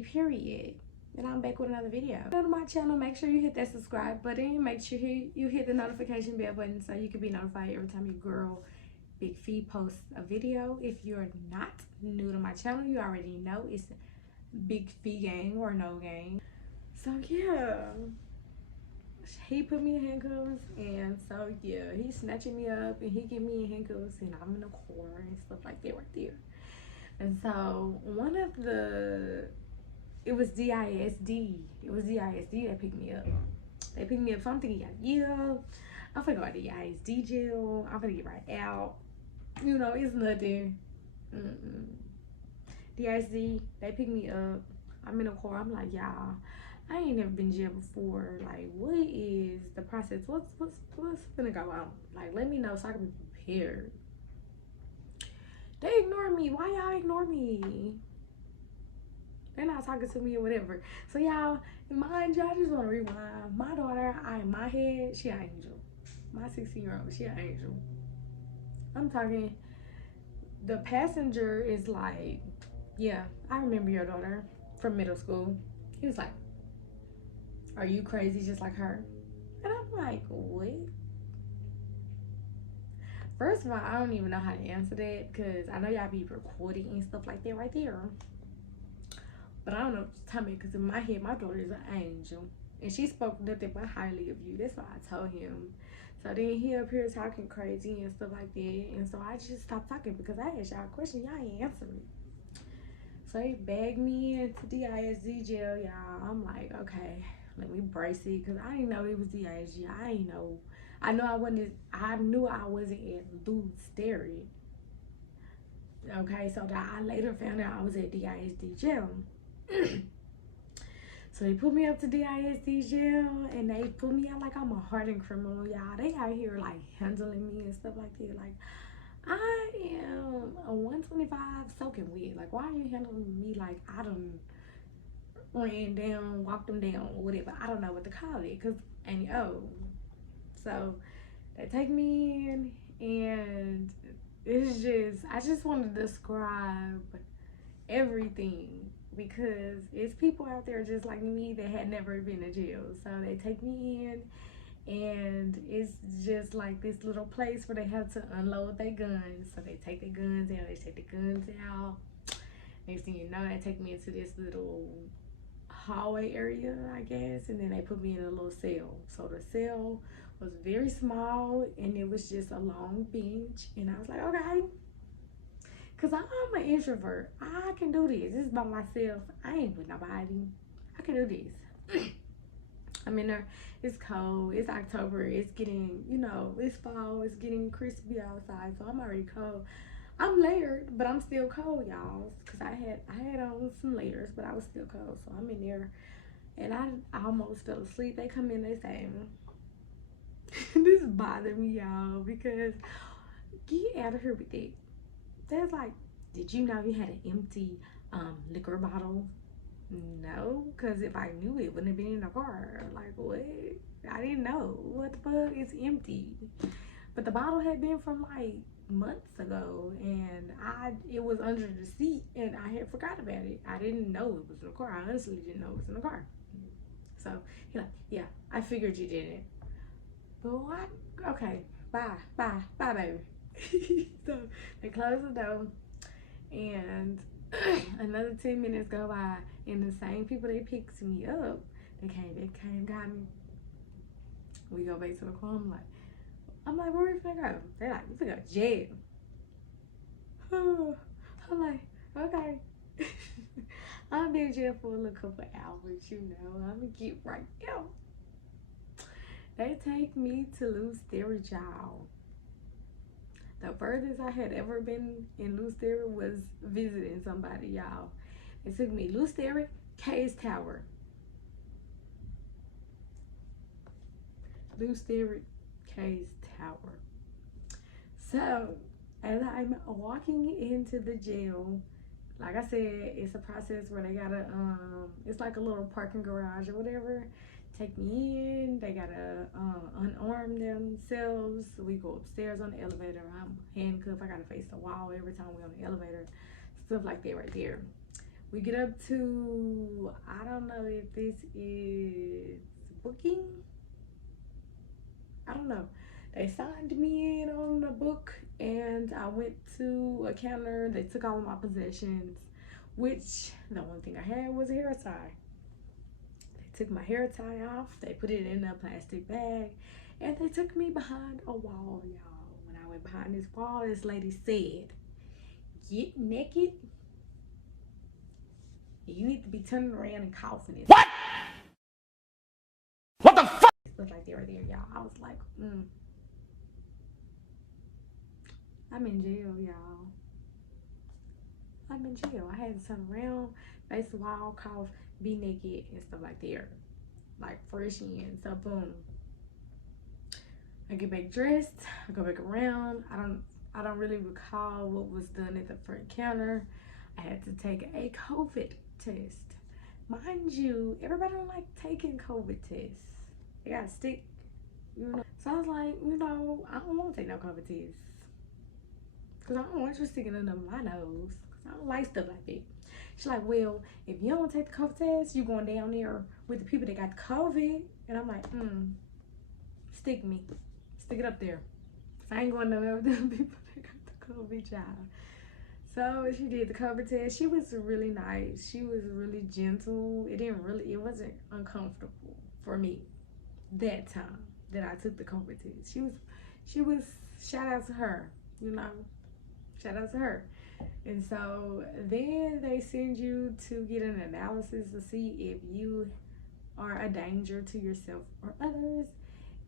day, period. And I'm back with another video. Go to my channel, make sure you hit that subscribe button, make sure you hit the notification bell button so you can be notified every time your girl Big Fee posts a video. If you're not new to my channel, you already know it's Big Fee gang or no gang. So yeah, he put me in handcuffs, and so yeah, he's snatching me up and he get me in handcuffs, and I'm in a car and stuff like that right there. And so it was DISD. It was DISD that picked me up. They picked me up, so I'm thinking, yeah, I'm finna go to DISD jail. I'm finna get right out. You know, it's nothing. DISD, they picked me up. I'm in a car. I'm like, y'all, I ain't never been in jail before. Like, what is the process? What's finna go on? Like, let me know so I can be prepared. They ignore me. Why y'all ignore me? They're not talking to me or whatever. So y'all, mind you, I just want to rewind. My daughter, in my head, she an angel. My 16-year-old, she an angel. I'm talking, the passenger is like, yeah, I remember your daughter from middle school. He was like, are you crazy just like her? And I'm like, what? First of all, I don't even know how to answer that because I know y'all be recording and stuff like that right there. But I don't know what to tell me because in my head, my daughter is an angel. And she spoke nothing but highly of you. That's what I told him. So then he up here talking crazy and stuff like that. And so I just stopped talking because I asked y'all a question. Y'all ain't answering. So they bagged me into DISD jail, y'all. I'm like, okay, let me brace it because I didn't know it was DISD. I didn't know. I knew I wasn't at Lou Sterry. Okay, so that I later found out I was at DISD jail. So they put me up to DISD jail and they put me out like I'm a hardened criminal, y'all. They out here like handling me and stuff like that. Like, I am a 125 soaking wet. Like, why are you handling me like I done ran down, walked them down, or whatever? I don't know what to call it, cause so they take me in, and it's just, I just want to describe everything because it's people out there just like me that had never been to jail. So they take me in, and it's just like this little place where they have to unload their guns. So they take their guns out, they take the guns out. Next thing you know, they take me into this little hallway area, I guess, and then they put me in a little cell. So the cell was very small, and it was just a long bench, and I was like, okay, because I'm an introvert. I can do this. This is by myself. I ain't with nobody. I can do this. I'm in there. It's cold. It's October. It's getting, it's fall. It's getting crispy outside, so I'm already cold. I'm layered, but I'm still cold, y'all, because I had on some layers, but I was still cold. So I'm in there, and I almost fell asleep. They come in, they say, this bothered me, y'all, because get out of here with that. That's like, did you know you had an empty liquor bottle? No, because if I knew, it wouldn't have been in the car. Like, what? I didn't know. What the fuck? It's empty. But the bottle had been from like months ago, and it was under the seat, and I had forgot about it. I didn't know it was in the car. I honestly didn't know it was in the car. So he's like, yeah, I figured you didn't. But what? Okay, bye, baby. So they closed the door, and another 10 minutes go by, and the same people that picked me up, they came, got me. We go back to the car. I'm like, where we finna go? They're like, we finna go to jail. I'm like, okay. I'll be in jail for a little couple hours, I'm gonna get right out. They take me to Lou Sterry, y'all. The furthest I had ever been in Lou Sterry was visiting somebody, y'all. They took me Lou Sterry, Case Tower. Lou Sterry, Case Tower. So, as I'm walking into the jail, like I said, it's a process where they gotta, it's like a little parking garage or whatever. Take me in, they gotta unarm themselves. We go upstairs on the elevator. I'm handcuffed, I gotta face the wall every time we're on the elevator. Stuff like that right there. We get up to, I don't know if this is booking. I don't know. They signed me in on the book, and I went to a counter. They took all of my possessions, which the only thing I had was a hair tie. They took my hair tie off, they put it in a plastic bag, and they took me behind a wall, y'all. When I went behind this wall, this lady said, "Get naked. You need to be turning around and coughing it." What? What the fuck? It looked like they were there, y'all. I was like, I'm in jail, y'all. I'm in jail. I had to turn around, face the wall, cough, be naked, and stuff like that. Like fresh in. So boom. I get back dressed, I go back around. I don't really recall what was done at the front counter. I had to take a COVID test. Mind you, everybody don't like taking COVID tests. They got stick, you know. So I was like, I don't want to take no COVID tests. Cause I don't want you sticking under my nose. Cause I don't like stuff like that. She's like, well, if you don't take the COVID test, you going down there with the people that got COVID. And I'm like, stick me. Stick it up there. I ain't going nowhere with the people that got the COVID, child. So she did the COVID test. She was really nice. She was really gentle. It wasn't uncomfortable for me that time that I took the COVID test. She was, shout out to her, shout out to her. And so then they send you to get an analysis to see if you are a danger to yourself or others.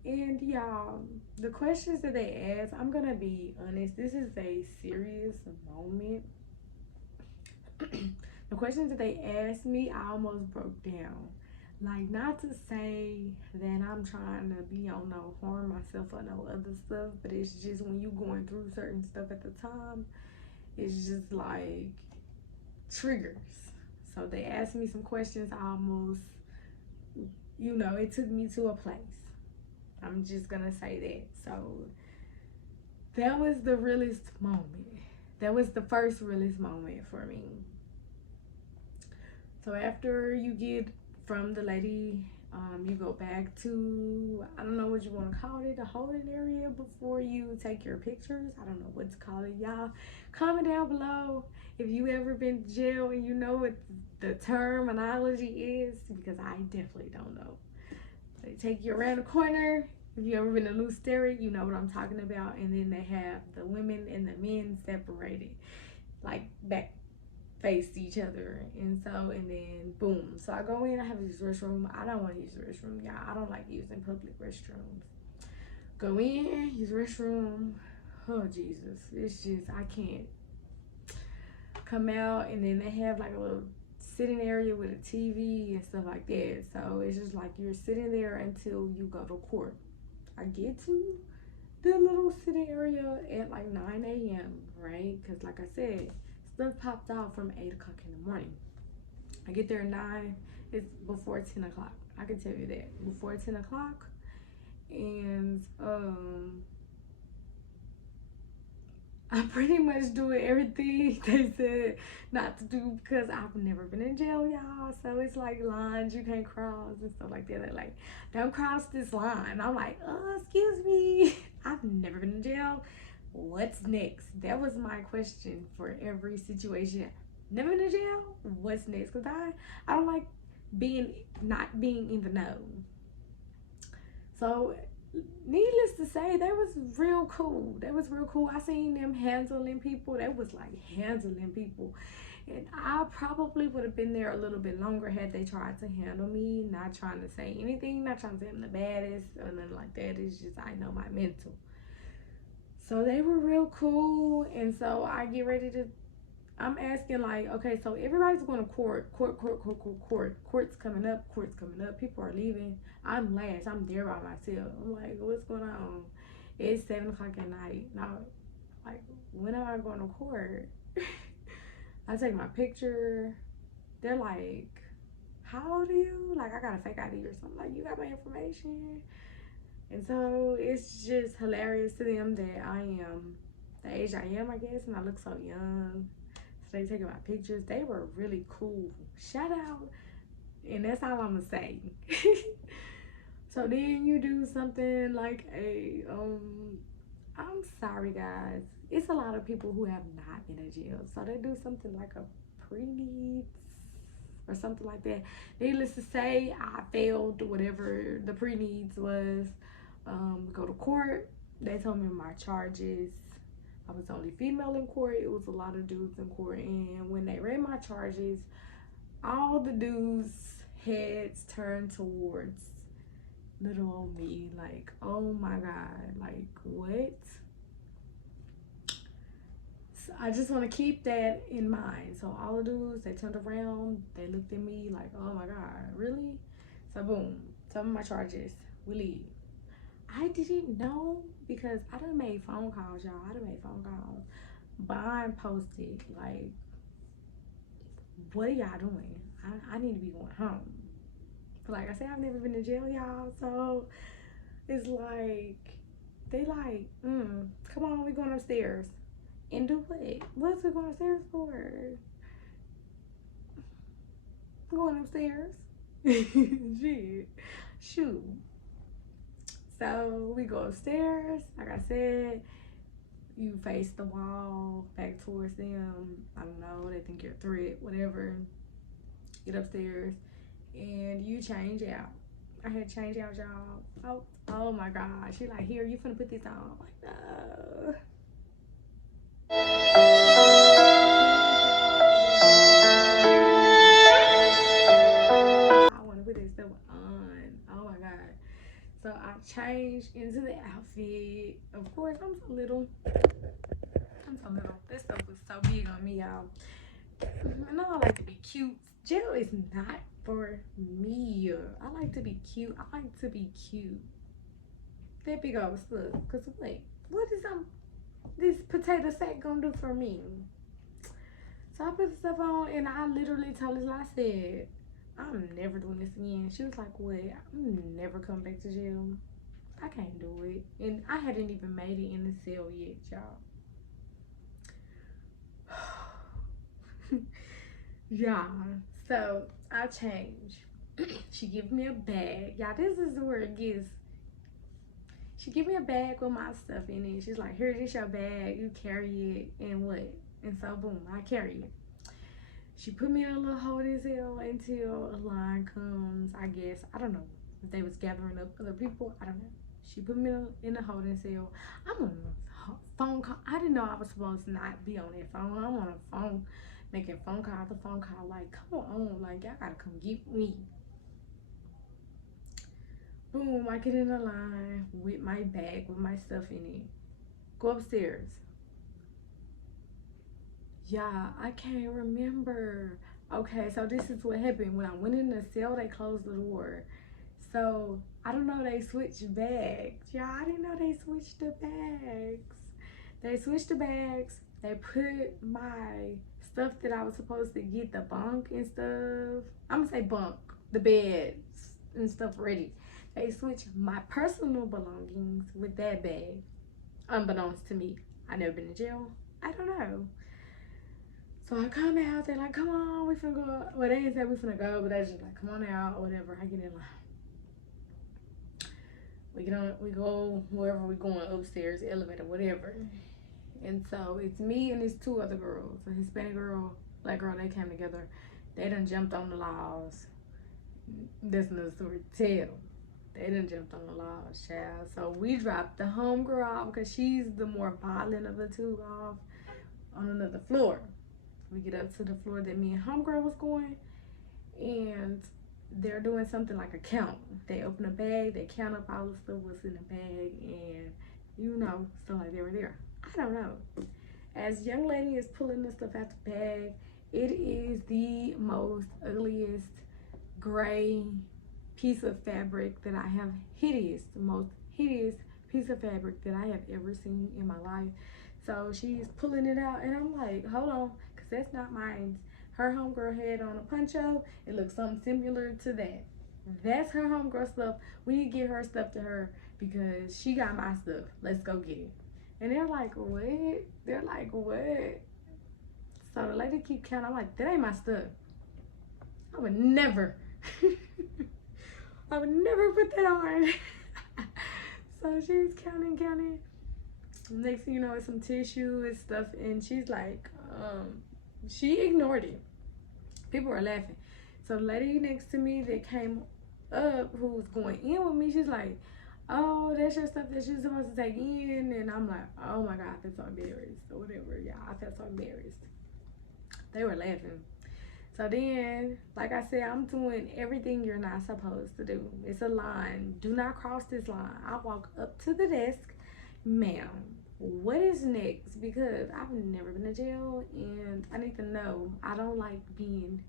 And y'all, the questions that they ask, I'm gonna be honest, this is a serious moment. The questions that they asked me, I almost broke down. Like, not to say that I'm trying to be on no harm myself or no other stuff, but it's just when you going through certain stuff at the time, it's just like triggers. So they asked me some questions, I almost, it took me to a place. I'm just gonna say that. So that was the realest moment. That was the first realest moment for me. So after you get from the lady, you go back to, I don't know what you want to call it, the holding area before you take your pictures. I don't know what to call it, y'all. Comment down below if you ever been to jail and you know what the terminology is, because I definitely don't know. They take you around the corner. If you ever been to Loose Dairy, you know what I'm talking about. And then they have the women and the men separated, like back faced each other. And then boom. So I go in, I have to use the restroom. I don't want to use the restroom, y'all. I don't like using public restrooms. Go in, use the restroom. Oh Jesus. It's just, I can't. Come out, and then they have like a little sitting area with a TV and stuff like that. So it's just like you're sitting there until you go to court. I get to the little sitting area at like 9 a.m., right? Because like I said, stuff popped out from 8 o'clock in the morning. I get there at 9. It's before 10 o'clock. I can tell you that. Before 10 o'clock. And I pretty much do everything they said not to do because I've never been in jail, y'all. So it's like lines you can't cross and stuff like that. They're like, don't cross this line. I'm like, excuse me. I've never been in jail. What's next? That was my question for every situation. Never been in jail? What's next? Because I don't like not being in the know. So needless to say, that was real cool. I seen them handling people. That was like handling people. And I probably would have been there a little bit longer had they tried to handle me. Not trying to say anything, not trying to say I'm the baddest or nothing like that. It's just I know my mental. So they were real cool. And so I get ready to, I'm asking like, okay, so everybody's going to court. Court's coming up. People are leaving. I'm last. I'm there by myself. I'm like, what's going on? It's 7 o'clock at night. Now, like, when am I going to court? I take my picture. They're like, how old are you? Like, I got a fake ID or something. Like, you got my information? And so it's just hilarious to them that I am the age I am, I guess, and I look so young. they taking my pictures. They were really cool. Shout out. And that's all I'm gonna say. So then you do something like I'm sorry guys. It's a lot of people who have not been in jail. So they do something like a pre-needs or something like that. Needless to say, I failed whatever the pre-needs was. Go to court. They told me my charges. I was the only female in court. It was a lot of dudes in court. And when they read my charges, all the dudes' heads turned towards little old me. Like, oh my God. Like, what? So I just want to keep that in mind. So all the dudes, they turned around. They looked at me like, oh my God, really? So boom. Some of my charges. We leave. I didn't know because I done made phone calls, y'all. I done made phone calls. Bond posted, like, what are y'all doing? I need to be going home. But like I said, I've never been to jail, y'all. So it's like, they like, come on, we going upstairs. And do what? What's we going upstairs for? Going upstairs. Shit. Shoot. So we go upstairs. Like I said, you face the wall back towards them. I don't know, they think you're a threat, whatever. Get upstairs and you change out. I had change out, y'all. Oh my God. She like, here, you finna put this on. I'm like, no. I want to put this stuff on. Oh my God. So I changed into the outfit. Of course, I'm so little. This stuff was so big on me, y'all. I know I like to be cute. Jail is not for me. I like to be cute. That big old stuff. Cause wait, what is this potato sack gonna do for me? So I put the stuff on and I literally told her, I said, I'm never doing this again. She was like, what? I'm never coming back to jail. I can't do it. And I hadn't even made it in the cell yet, y'all. Yeah. So I changed. She gave me a bag. Y'all, this is where it gets. She gave me a bag with my stuff in it. She's like, here, this your bag. You carry it and what? And so boom, I carry it. She put me in a little holding cell until a line comes, I guess. I don't know if they was gathering up other people. I don't know. She put me in a holding cell. I'm on a phone call. I didn't know I was supposed to not be on that phone. I'm on a phone, making phone call after phone call. Like, come on. Like, y'all gotta come get me. Boom, I get in the line with my bag, with my stuff in it. Go upstairs. Yeah, I can't remember. Okay, so this is what happened. When I went in the cell, they closed the door. So, I don't know, they switched bags. Yeah, I didn't know they switched the bags. They switched the bags. They put my stuff that I was supposed to get, the bunk and stuff. I'm gonna say bunk, the beds and stuff ready. They switched my personal belongings with that bag. Unbeknownst to me. I never been in jail. I don't know. So I come out, they're like, come on, we finna go. Well, they didn't say we finna go, but they just like, come on out, or whatever. I get in line. We go wherever we going, upstairs, elevator, whatever. And so it's me and it's two other girls, a Hispanic girl, black girl, they came together. They done jumped on the laws. That's another story to tell. They done jumped on the laws, child. So we dropped the homegirl off because she's the more violent of the two off on another floor. We get up to the floor that me and homegirl was going, and they're doing something like a count. They open a bag, they count up all the stuff what's in the bag, and you know, stuff like they were there. I don't know. As young lady is pulling the stuff out the bag, it is the most ugliest gray piece of fabric that I have, the most hideous piece of fabric that I have ever seen in my life. So she's pulling it out, and I'm like, hold on, because that's not mine. Her homegirl had on a poncho. It looks something similar to that. That's her homegirl stuff. We need to get her stuff to her because she got my stuff. Let's go get it. And they're like, what? They're like, what? So the lady keep counting. I'm like, that ain't my stuff. I would never. I would never put that on. So she's counting, counting. Next thing you know, it's some tissue and stuff, and she's like, she ignored it. People were laughing. So the lady next to me that came up, who was going in with me, she's like, oh, that's your stuff that you're supposed to take in. And I'm like, oh my God, I felt so embarrassed or whatever. Yeah, I felt so embarrassed. They were laughing. So then, like I said, I'm doing everything you're not supposed to do. It's a line. Do not cross this line. I walk up to the desk. Ma'am, what is next? Because I've never been to jail and I need to know. I don't like being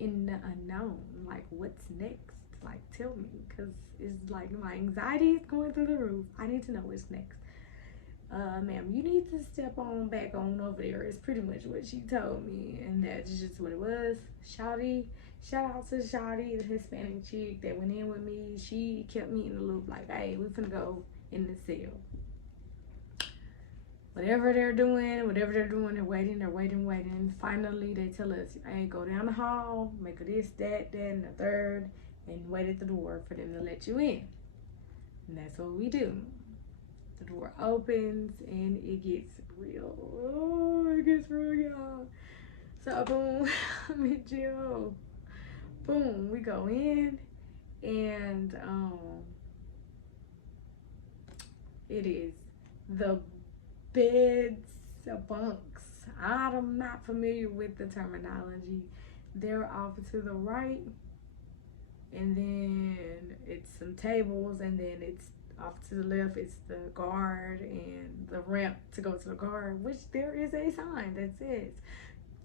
in the unknown. Like, what's next? Like, tell me. Because it's like my anxiety is going through the roof. I need to know what's next. Ma'am, you need to step on back on over there. It's pretty much what she told me, and that's just what it was. Shawty, shout out to Shawty, the Hispanic chick that went in with me. She kept me in the loop, like, hey, we finna go in the cell. Whatever they're doing, they're waiting. Finally, they tell us, hey, go down the hall, make a this, that, and the third, and wait at the door for them to let you in. And that's what we do. The door opens and it gets real. Oh, it gets real, y'all. So boom, I'm in jail. Boom, we go in and it is the beds, the bunks. I'm not familiar with the terminology. They're off to the right, and then it's some tables, and then it's off to the left, it's the guard and the ramp to go to the guard, which there is a sign that says,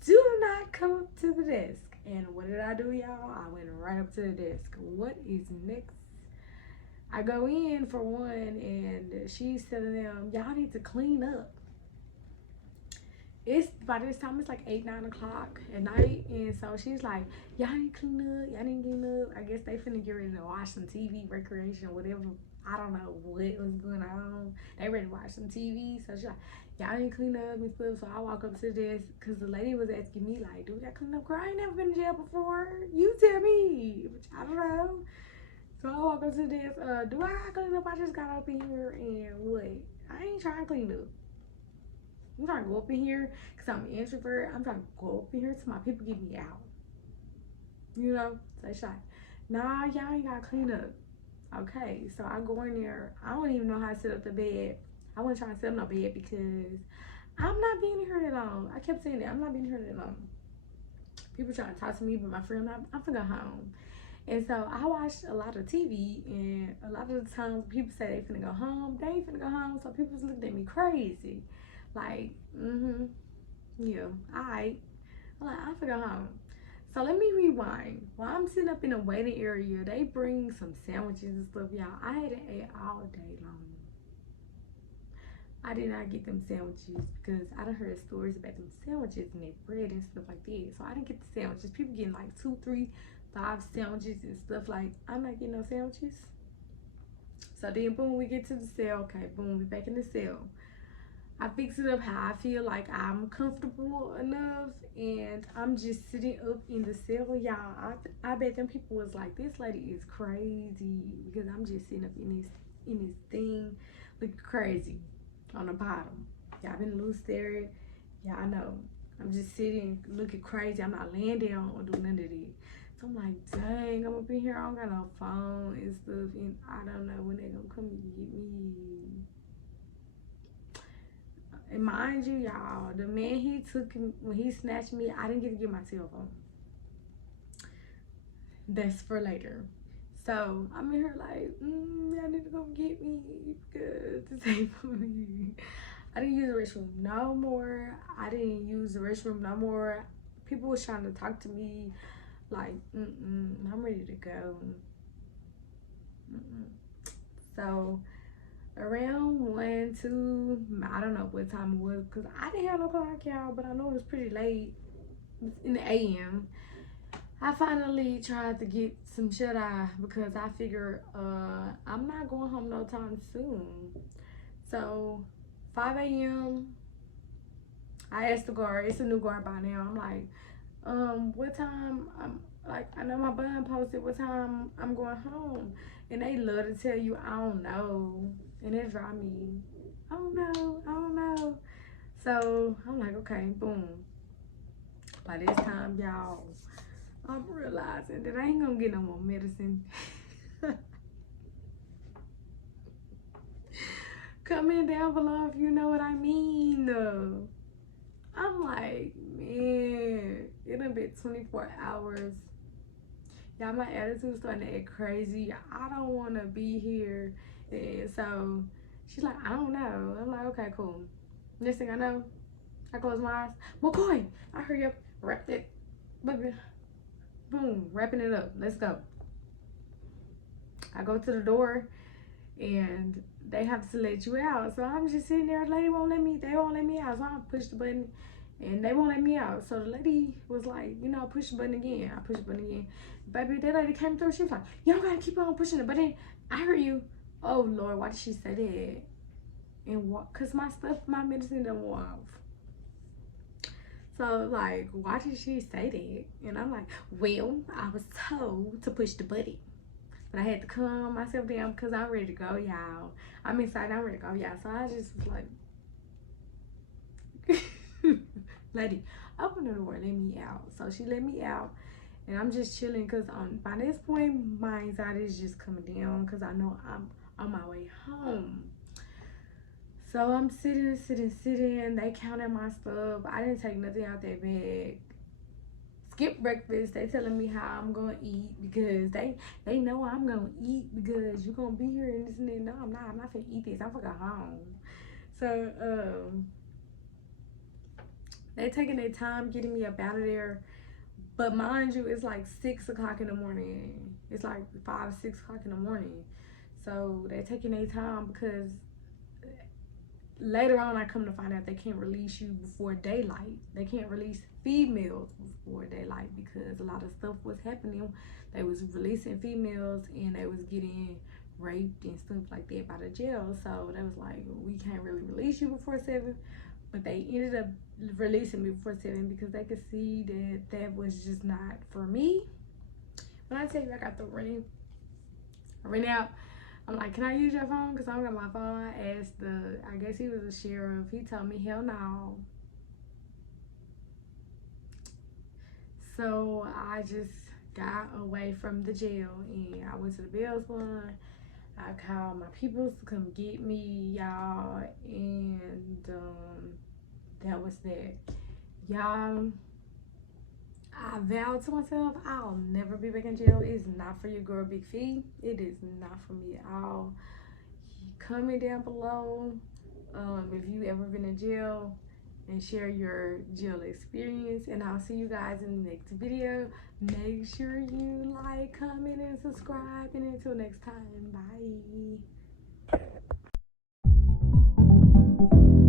do not come up to the desk. And what did I do, y'all? I went right up to the desk. What is next? I go in for one, and she's telling them, y'all need to clean up. It's by this time it's like 8, 9 o'clock at night, and so she's like, y'all need to clean up, y'all need to clean up. I guess they finna get ready to watch some TV, recreation, whatever. I don't know what was going on. They ready to watch some TV, so she's like, y'all need to clean up and stuff. So I walk up to the desk, because the lady was asking me, like, do we got to clean up? Girl, I ain't never been to jail before. You tell me. Which I don't know. So I walk up to the desk, do I got to clean up? I just got up in here, and what? I ain't trying to clean up. I'm trying to go up in here because I'm an introvert. I'm trying to go up in here till my people get me out. You know? So she's like, nah, y'all ain't got to clean up. Okay, so I go in there. I don't even know how to set up the bed. I wasn't trying to set up no bed because I'm not being here that long. I kept saying that. I'm not being here that long. People trying to talk to me, but my friend, I'm finna go home. And so I watched a lot of TV, and a lot of the times people say they finna go home. They ain't finna go home, so people was looking at me crazy. Like, yeah, alright. I'm like, I'm finna go home. So let me rewind. While I'm sitting up in the waiting area, they bring some sandwiches and stuff, y'all. I hadn't ate all day long. I did not get them sandwiches because I done heard stories about them sandwiches and their bread and stuff like that. So I didn't get the sandwiches. People getting like 2, 3, 5 sandwiches and stuff. Like, I'm not getting no sandwiches. So then, boom, we get to the cell. Okay, boom, we back in the cell. I fix it up how I feel like I'm comfortable enough, and I'm just sitting up in the cell, y'all. I bet them people was like, this lady is crazy, because I'm just sitting up in this thing looking crazy on the bottom. Y'all been loose there. Y'all know. I'm just sitting looking crazy. I'm not laying down or doing none of that. So I'm like, dang, I'm up in here. I don't got no phone and stuff, and I don't know when they're gonna come and get me. And mind you, y'all, the man he took, when he snatched me, I didn't get to get my cell phone. That's for later. So I'm in here like, y'all need to come get me because this ain't for me. I didn't use the restroom no more. I didn't use the restroom no more. People was trying to talk to me like, I'm ready to go. So around 1, 2, I don't know what time it was because I didn't have no clock, y'all, but I know it was pretty late. It was in the AM. I finally tried to get some shut-eye because I figured I'm not going home no time soon. So 5 AM, I asked the guard, it's a new guard by now. I'm like, what time? I'm like, I know my bun posted what time I'm going home. And they love to tell you, I don't know. And it drive me, I don't know, I don't know. So I'm like, okay, boom. By this time, y'all, I'm realizing that I ain't gonna get no more medicine. Comment down below if you know what I mean. I'm like, man, it done been 24 hours. Y'all, my attitude's starting to act crazy. I don't want to be here. And so she's like, I don't know. I'm like, okay, cool. Next thing I know, I close my eyes. McCoy, I hurry up, wrap it. Boom, wrapping it up. Let's go. I go to the door and they have to let you out. So I'm just sitting there. The lady won't let me. They won't let me out. So I push the button, and they won't let me out. So the lady was like, you know, push the button again. I push the button again. Baby, that lady came through. She was like, you don't gotta keep on pushing the button. I heard you. Oh Lord, why did she say that? And what? Cause my stuff, my medicine done wore off. So like, why did she say that? And I'm like, well, I was told to push the button. But I had to calm myself down because I'm ready to go, y'all. I'm excited. I'm ready to go, y'all. So I just was like, lady, open the door, let me out. So she let me out, and I'm just chilling because by this point, my anxiety is just coming down because I know I'm on my way home. So I'm sitting. They counted my stuff. I didn't take nothing out that bag. Skip breakfast. They telling me how I'm gonna eat because they know I'm gonna eat because you're gonna be here and this and that. No, I'm not. I'm not gonna eat this. I'm gonna go home. So they taking their time getting me up out of there. But mind you, it's like 6 o'clock in the morning. It's like 5, 6 o'clock in the morning. So they're taking their time because later on I come to find out they can't release you before daylight. They can't release females before daylight because a lot of stuff was happening. They was releasing females and they was getting raped and stuff like that by the jail. So they was like, we can't really release you before 7. But they ended up releasing me before 7 because they could see that that was just not for me. When I tell you I got the running, I ran out. I'm like, can I use your phone? Because I don't got my phone. I asked I guess he was a sheriff. He told me, hell no. So I just got away from the jail and I went to the bail fund. I called my people to come get me, y'all. And that was that. Y'all, I vowed to myself I'll never be back in jail. It's not for your girl Big Fee. It is not for me at all. Comment down below if you ever been in jail and share your jail experience. And I'll see you guys in the next video. Make sure you like, comment, and subscribe. And until next time, bye.